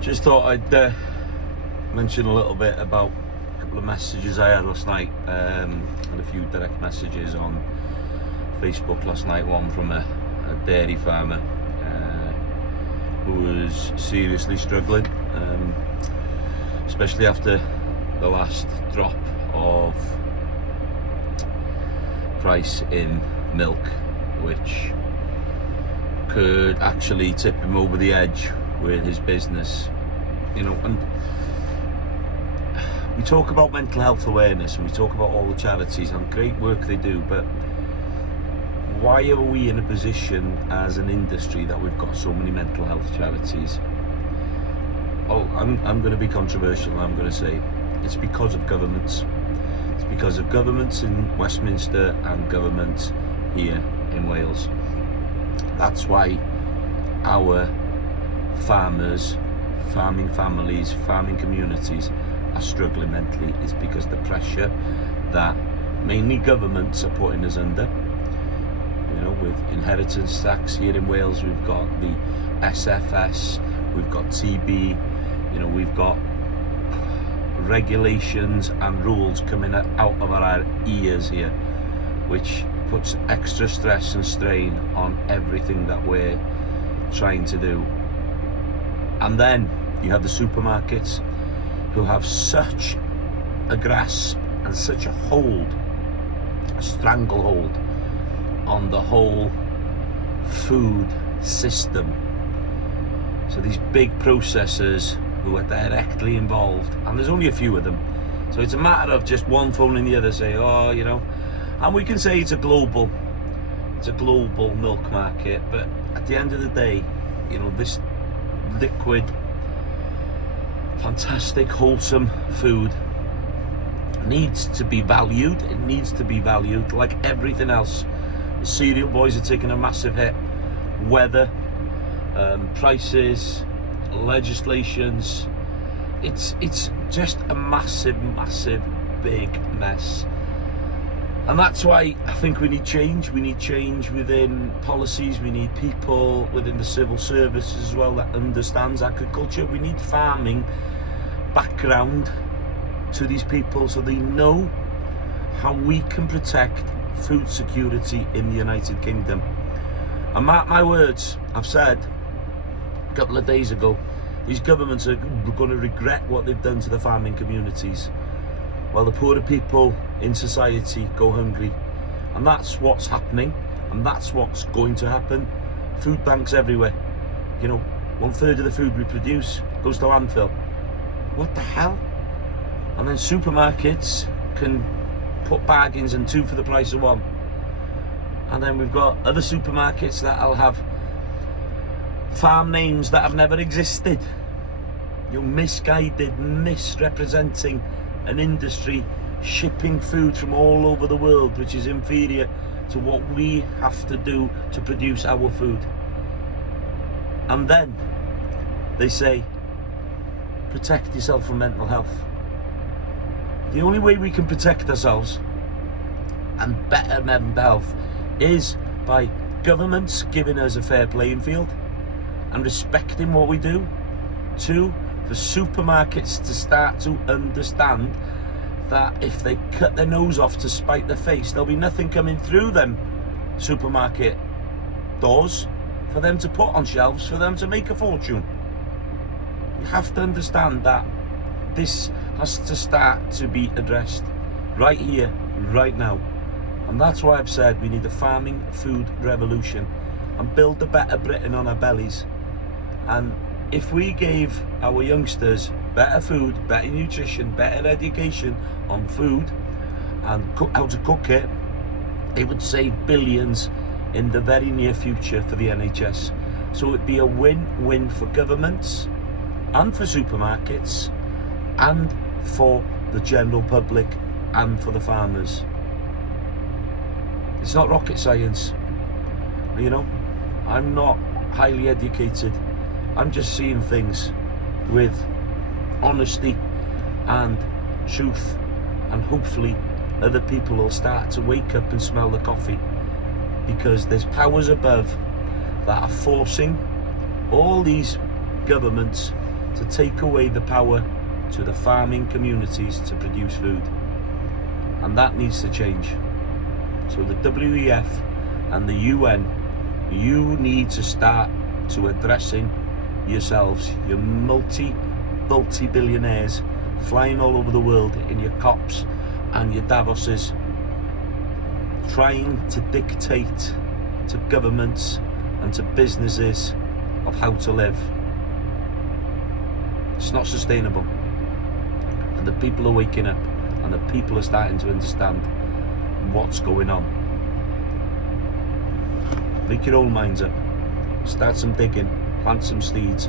Just thought I'd mention a little bit about a couple of messages I had last night. Had a few direct messages on Facebook last night. One from a dairy farmer who was seriously struggling, especially after the last drop of price in milk, which could actually tip him over the edge with his business. You know, and we talk about mental health awareness and we talk about all the charities and great work they do, but why are we in a position as an industry that we've got so many mental health charities? Oh, I'm going to be controversial and I'm going to say it's because of governments. It's because of governments in Westminster and governments here in Wales. That's why our farmers, farming families, farming communities are struggling mentally. Is because the pressure that mainly governments are putting us under. You know, with inheritance tax here in Wales, we've got the SFS, we've got TB, you know, we've got regulations and rules coming out of our ears here, which puts extra stress and strain on everything that we're trying to do. And then you have the supermarkets who have such a grasp and such a hold, a stranglehold on the whole food system. So these big processors who are directly involved, and there's only a few of them, so it's a matter of just one phoning the other, say, oh, you know, and we can say it's a global milk market, but at the end of the day, you know, this liquid, fantastic, wholesome food needs to be valued. It needs to be valued like everything else. The cereal boys are taking a massive hit. Weather, prices, legislations, it's just a massive big mess. And that's why I think we need change. We need change within policies. We need people within the civil service as well that understands agriculture. We need farming background to these people so they know how we can protect food security in the United Kingdom. And mark my words, I've said a couple of days ago, these governments are going to regret what they've done to the farming communities, while the poorer people in society go hungry. And that's what's happening, and that's what's going to happen. Food banks everywhere. You know, 1/3 of the food we produce goes to landfill. What the hell? And then supermarkets can put bargains and 2 for the price of 1. And then we've got other supermarkets that'll have farm names that have never existed. You're misguided, misrepresenting an industry shipping food from all over the world, which is inferior to what we have to do to produce our food. And then they say, protect yourself from mental health. The only way we can protect ourselves and better mental health is by governments giving us a fair playing field and respecting what we do. 2, for supermarkets to start to understand that if they cut their nose off to spite their face, there'll be nothing coming through them supermarket doors for them to put on shelves, for them to make a fortune. You have to understand that this has to start to be addressed right here, right now. And that's why I've said we need a farming food revolution and build a better Britain on our bellies. And if we gave our youngsters better food, better nutrition, better education on food and how to cook it, it would save billions in the very near future for the NHS. So it'd be a win-win for governments and for supermarkets and for the general public and for the farmers. It's not rocket science. You know, I'm not highly educated. I'm just seeing things with honesty and truth, and hopefully other people will start to wake up and smell the coffee, because there's powers above that are forcing all these governments to take away the power to the farming communities to produce food. And that needs to change. So the WEF and the UN, you need to start to addressing yourselves, your multi-billionaires flying all over the world in your COPs and your Davoses, trying to dictate to governments and to businesses of how to live. It's not sustainable. And the people are waking up, and the people are starting to understand what's going on. Make your own minds up. Start some digging, plant some seeds,